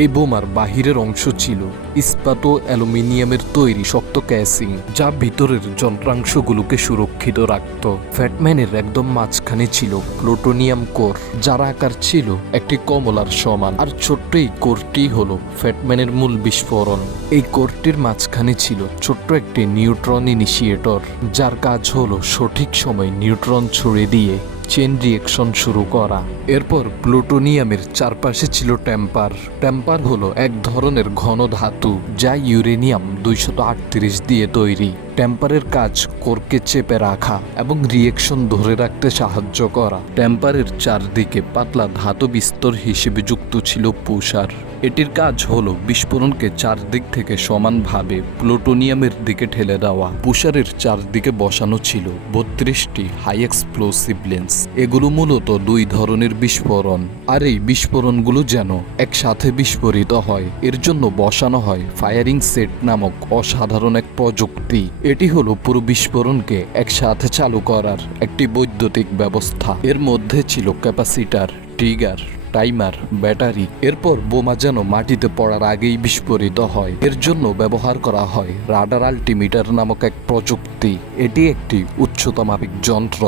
এই বোমার বাহিরের অংশ ছিল ইস্পাত ও অ্যালুমিনিয়ামের তৈরি শক্ত ক্যাসিং, যা ভিতরের যন্ত্রাংশগুলোকে সুরক্ষিত রাখত। ফ্যাটম্যানের একদম মাঝখানে ছিল প্লুটোনিয়াম কোর, যার আকার ছিল একটি কমলার সমান, আর ছোট্ট এই কোরটি হল ফ্যাটম্যানের মূল বিস্ফোরণ। এই কোরটির মাঝখানে ছিল ছোট্ট একটি নিউট্রন ইনিশিয়েটর, যার কাজ হলো সঠিক সময় নিউট্রন ছড়িয়ে দিয়ে চেন রিয়েকশন শুরু করা। এরপর প্লুটোনিয়ামের চারপাশে ছিল টেম্পার টেম্পার হলো এক ধরনের ঘন ধাতু যা ইউরেনিয়াম দুইশত দিয়ে তৈরি। টেম্পারের কাজ কোরকে চেপে রাখা এবং রিয়েকশন ধরে রাখতে সাহায্য করা। টেম্পারের চারদিকে পাতলা ধাতু বিস্তর হিসেবে যুক্ত ছিল পুষার এটির কাজ হল বিস্ফোরণকে চারদিক থেকে সমানভাবে প্লুটোনিয়ামের দিকে ঠেলে দেওয়া। পুষারের চারদিকে বসানো ছিল বত্রিশটি হাই এক্সপ্লোসিভ লেন্স। এগুলো মূলত দুই ধরনের বিস্ফোরণ। আর এই বিস্ফোরণগুলো যেন একসাথে বিস্ফোরিত হয়, এর জন্য বসানো হয় ফায়ারিং সেট নামক অসাধারণ এক প্রযুক্তি। এটি হলো পুরো বিস্ফোরণকে একসাথে চালু করার একটি বৈদ্যুতিক ব্যবস্থা। এর মধ্যে ছিল ক্যাপাসিটার ট্রিগার টাইমার, ব্যাটারি, এরপর বোমা যেন মাটিতে পড়ার আগেই বিস্ফোরিত হয়। এর জন্য ব্যবহার করা হয় রাডার আল্টিমিটার নামক এক প্রযুক্তি। এটি একটি উচ্চতমাপিক যন্ত্র।